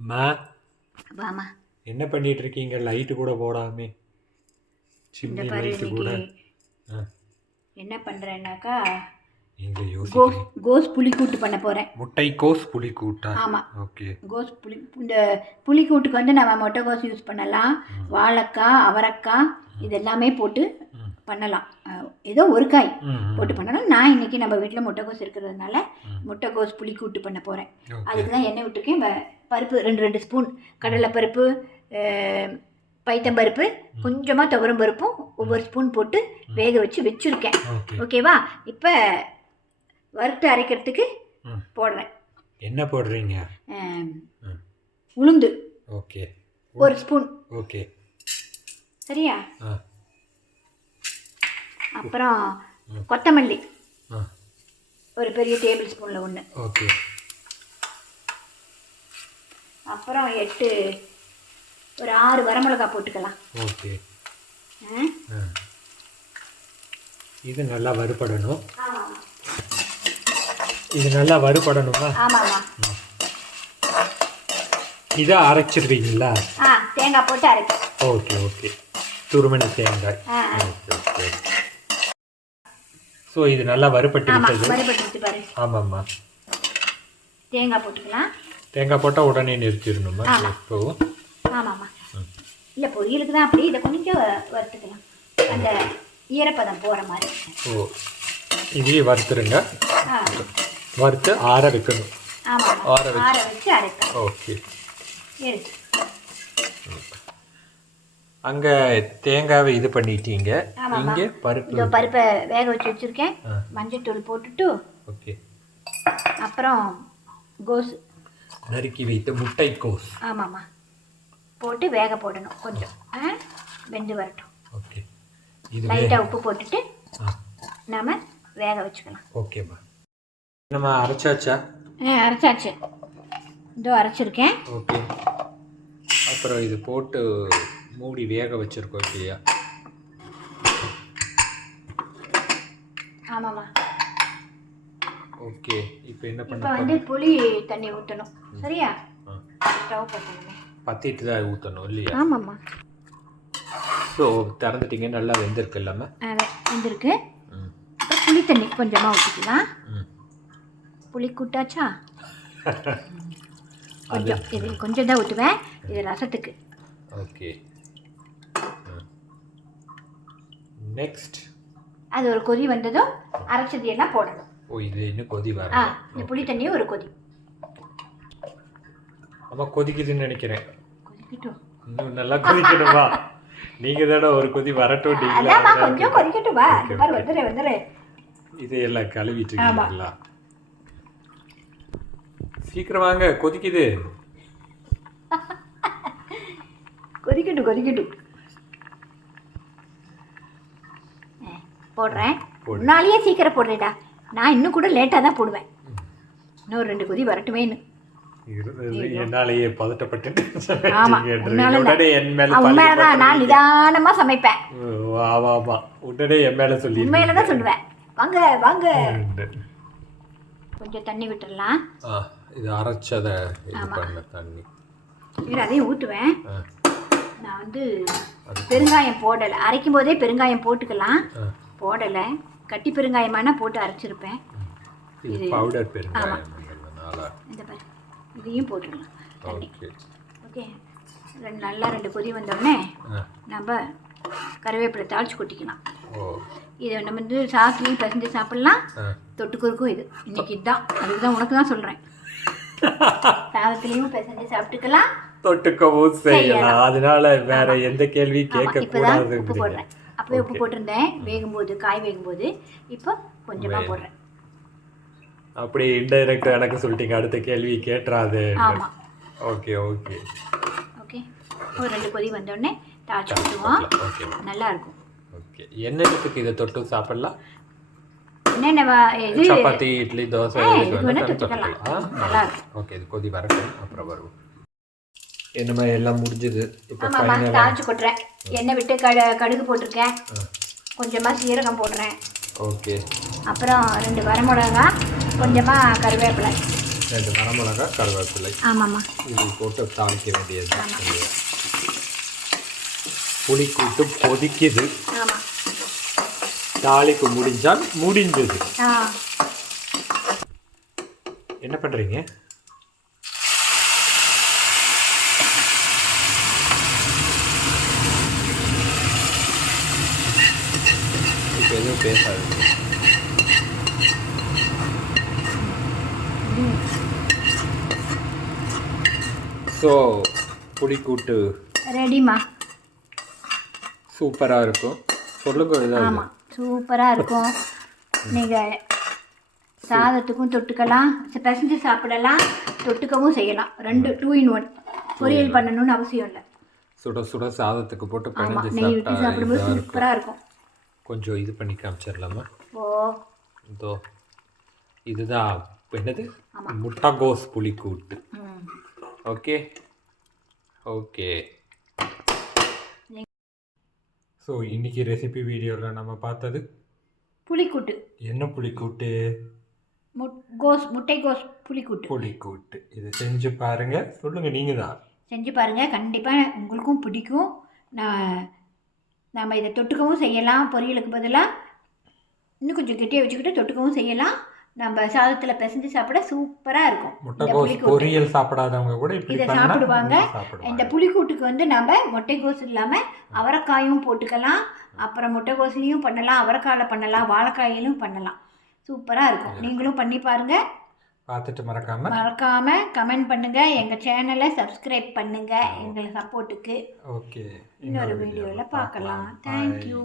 அம்மா வாமா. என்ன பண்ணிட்டு இருக்கீங்க லைட்டு கூட போடாமே. சிம்னி லைட்டு கூட. என்ன பண்ணுறேன்னாக்கா நீங்க கோஸ் யோசிக்கிறீங்க? கோஸ் புளிக்கூட்டு பண்ண போகிறேன் முட்டைக்கோஸ் புளி கூட்டா ஆமாம் ஓகே. கோஸ் புளி இந்த புளிக்கூட்டுக்கு வந்து நம்ம முட்டைகோஸ் யூஸ் பண்ணலாம். வாழைக்காய் அவரைக்காய் இது எல்லாமே போட்டு ம். பண்ணலாம். ஏதோ ஒரு காய். போட்டு பண்ணலாம். நான் இன்னைக்கு நம்ம வீட்டில் முட்டைகோஸ் இருக்கிறதுனால ம். முட்டைகோஸ் புளிக்கூட்டு பண்ண போகிறேன் அதுக்கு தான் எண்ணெய் விட்டுருக்கேன். பருப்பு ரெண்டு ரெண்டு ஸ்பூன். கடலைப்பருப்பு பைத்தம்பருப்பு கொஞ்சமாக துவரம் பருப்பும் ஒவ்வொரு ஸ்பூன் போட்டு வேக வச்சு வச்சுருக்கேன். ஓகே. ஓகேவா? இப்போ வறுத்து அரைக்கிறதுக்கு. போடுறேன். என்ன போடுறீங்க. உளுந்து. ஓகே. ஒரு ஸ்பூன். ஓகே. சரியா? அப்புறம். கொத்தமல்லி. ஒரு பெரிய டேபிள் ஸ்பூனில் ஒன்று ஓகே. அப்புறம் எட்டு ஒரு ஆறு வரமிளகா போட்டுக்கலாம். ஓகே. இது நல்லா வறுபடணும். இது நல்லா வறுபடணுமா? ஆமாம்மா இதை அரைச்சிடுவீங்களா ஆ தேங்காய் போட்டு அரைப்பேன். Okay okay. துருமணி தேங்காய். Okay okay. ஸோ இது நல்லா வறுபட்டு விட்டது. ஆமாம்மா. தேங்காய் போட்டுக்கலாம் தேங்காய் போட்டால் உடனே நிறுத்திடணுமா. எப்போவும் ஆமாம்மா. இல்லை பொரியலுக்கு தான் அப்படி இதை கொஞ்சம் வறுத்துக்கலாம். அந்த ஈரப்பதம் போகிற மாதிரி. ஓ இதையும் வறுத்துருங்க. வறுத்து ஆற வைக்கணும். ஆமாம் ஆற வச்சு. ஆற வச்சு அரைப்பேன் ஓகே. இருக்கு அங்கே தேங்காவை இது பண்ணிட்டீங்க. இங்கே பருப்பு பருப்பை வேக வச்சு வச்சுருக்கேன். ஆ. மஞ்சத்தூள் போட்டுட்டு ஓகே. அப்புறம் கோஸ். நறுக்கி வைத்த முட்டைக்கோஸ். ஆமாம்மா. போட்டு வேக போடணும் கொஞ்சம். வெந்து வரட்டும். ஓகே. இது லைட்டாக உப்பு போட்டுட்டு நாம் வேக வச்சுக்கலாம். ஓகேம்மா. நம்ம அரைச்சாச்சா? ஆ அரைச்சாச்சு. இதோ அரைச்சிருக்கேன். ஓகே. அப்புறம் இது போட்டு மூடி வேக வச்சுருக்கோம் இல்லையா ஆமாம்மா. ஓகே இப்போ என்ன இப்போ பண்ண வந்து புளி தண்ணி ஊற்றணும் சரியா. ஸ்டவ் போட்டணுமே பத்திட்டு தான் ஊற்றணும் இல்லையா? ஆமாம்மா. ஸோ திறந்துட்டீங்க நல்லா வெந்திருக்கு இல்லாமல் வெந்திருக்கு. இப்போ புளி தண்ணி கொஞ்சமாக ஊற்றிக்கலாம் புளி கூட்டாச்சா? கொஞ்சம் இது கொஞ்சம் தான் ஊற்றுவேன் இது ரசத்துக்கு. ஓகே. நெக்ஸ்ட் அது ஒரு கொதி வந்ததும் அரைச்சது எல்லாம் போடணும்? ஓ இது இன்னும் கொதி ஆ வர இந்த புளி தண்ணியும் ஒரு கொதி. ஆமாம் கொதிக்குதுன்னு நினைக்கிறேன். கொதிக்கட்டும். இன்னும் நல்லா கொதிக்கணுமா நீங்கள் தானே ஒரு கொதி வரட்டும் நீங்களா கொஞ்சம் கொதிக்கட்டும்? வா பாரு வந்துடு வந்துடு இதையெல்லாம் கழுவிட்டு. இருக்கீங்களா? சீக்கிரம் வாங்க கொதிக்குது. கொதிக்கட்டும் கொதிக்கட்டும் ஆ, போடுறேன். போடு. முன்னாலேயே சீக்கிரம் போடுறேன்டா. நான் இன்னும் கூட லேட்டாக தான் போடுவேன். இன்னும் ரெண்டு கொதி வரட்டுமேன்னு. இருந்தது என்னாலேயே பதட்டப்பட்டு ஆமா, உன்னால தான். உடனே என் மேல பழி உண்மையில நான் நிதானமாக சமைப்பேன். ஓ, ஆமா ஆமா. உடனே என் மேல சொல்லி உண்மையில தான் சொல்லுவேன். வாங்க வாங்க. கொஞ்சம் தண்ணி விட்டுறலாம். ஆ இது அரைச்சத தண்ணி. இது அதையும் ஊற்றுவேன் நான் வந்து பெருங்காயம் போடலை. அரைக்கும் போதே பெருங்காயம் போட்டுக்கலாம். போடலை. கட்டி பெருங்காயமான போட்டு அரைச்சிருப்பேன். இது பவுடர் பெருங்காயம்ன்றதுனால இந்த பாரு. இதையும் போட்டுக்கலாம் தண்ணி. Okay okay. ரெண்டு நல்லா ரெண்டு கொதி வந்தோடனே நம்ம கருவேப்பிலை தாளிச்சு கொட்டிக்கலாம். இதை நம்ம வந்து சாஸ்லையும் பிசைஞ்சு சாப்பிட்லாம். ஆ. தொட்டுக்குருக்கும் இது. இன்னைக்கு இதுதான் அதுக்கு தான் உனக்கு தான் சொல்கிறேன் சாதத்துலேயும் பிசைஞ்சு சாப்பிட்டுக்கலாம். தொட்டுக்கவும் செய்யலாம். அதனால வேற எந்த கேள்வி ஆமா, கேட்க இப்பதான் கூடாது உப்பு போடுறேன். அப்பவே உப்பு. போட்டிருந்தேன். வேகும்போது காய் வேகும்போது இப்போ கொஞ்சமாக போடுறேன். அப்படி இன்டைரக்ட் எனக்கு சொல்லிட்டீங்க. அடுத்த கேள்வி கேட்டுறாது. ஓகே ஓகே ஓகே ஒரு ரெண்டு கொதி வந்தோடனே தாளிச்சு விட்டுருவோம் ஓகே நல்லா இருக்கும் ஓகே என்னத்துக்கு இதை தொட்டு சாப்பிடலாம்? என்னென்ன இது சப்பாத்தி இட்லி தோசை நல்லா இருக்கும். ஓகே இது கொதி வரட்டும். அப்புறம் வருவோம். என்னமா எல்லாம் முடிஞ்சது? இப்போ ஃபைனலாக தாளிச்சு கொட்டுறேன். எண்ணெய் விட்டு கடு கடுகு போட்டிருக்கேன். கொஞ்சமாக சீரகம் போடுறேன். ஓகே. அப்புறம் ரெண்டு வரமிளகா கொஞ்சமாக கருவேப்பிலை. ரெண்டு வரமிளகா கருவேப்பிலை. ஆமாம்மா. இது போட்டு தாளிக்க வேண்டியது. புளி கூட்டு கொதிக்குது. ஆமாம். தாளிப்பு முடிஞ்சால் முடிஞ்சது. ஆ. என்ன பண்ணுறீங்க எதுவும் பேசாது ஸோ புளிக்கூட்டு ரெடிம்மா சூப்பராக இருக்கும். சொல்லுங்க ஆமாம் சூப்பராக இருக்கும். நீங்கள் சாதத்துக்கும் தொட்டுக்கலாம் பிசைஞ்சு சாப்பிடலாம் தொட்டுக்கவும் செய்யலாம். ரெண்டு டூ இன் ஒன் பொரியல் பண்ணணும்னு அவசியம் இல்லை. சுட சுட சாதத்துக்கு போட்டு பிணைஞ்சு சாப்பிடும்போது சூப்பராக இருக்கும். கொஞ்சம் இது பண்ணி காமிச்சிடலாமா? ஓ. இதோ இதுதான் என்னது. முட்டைகோஸ் புளிக்கூட்டு. ஓகே. ஓகே. ஸோ இன்னைக்கு ரெசிபி வீடியோவில் நம்ம பார்த்தது? புளிக்கூட்டு. என்ன புளிக்கூட்டு? கோஸ் முட்டை கோஸ் புளிக்கூட்டு. புளிக்கூட்டு. இது செஞ்சு பாருங்க. சொல்லுங்க நீங்க தான் செஞ்சு பாருங்கள் கண்டிப்பாக உங்களுக்கும் பிடிக்கும். நான் நாம் இதை தொட்டுக்கவும் செய்யலாம். பொரியலுக்கு பதிலாக இன்னும் கொஞ்சம் கெட்டியாக வச்சுக்கிட்டு தொட்டுக்கவும் செய்யலாம். நம்ம சாதத்தில் பிசைஞ்சு சாப்பிட சூப்பராக இருக்கும். இந்த முட்டைகோஸ் பொரியல் சாப்பிடாதவங்க கூட இதை சாப்பிடுவாங்க. இந்த புளிக்கூட்டுக்கு வந்து நம்ம முட்டைக்கோஸ் இல்லாமல் அவரைக்காயும் போட்டுக்கலாம். அப்புறம் முட்டைக்கோஸ்லேயும் பண்ணலாம். அவரைக்காயில் பண்ணலாம். வாழைக்காயிலும் பண்ணலாம். சூப்பராக இருக்கும். நீங்களும் பண்ணி பாருங்கள் பார்த்துட்டு மறக்காம மறக்காமல் கமெண்ட் பண்ணுங்கள் எங்கள் சேனலை சப்ஸ்கிரைப் பண்ணுங்கள் எங்களை சப்போர்ட்டுக்கு ஓகே. இன்னொரு வீடியோவில் பார்க்கலாம். தேங்க்யூ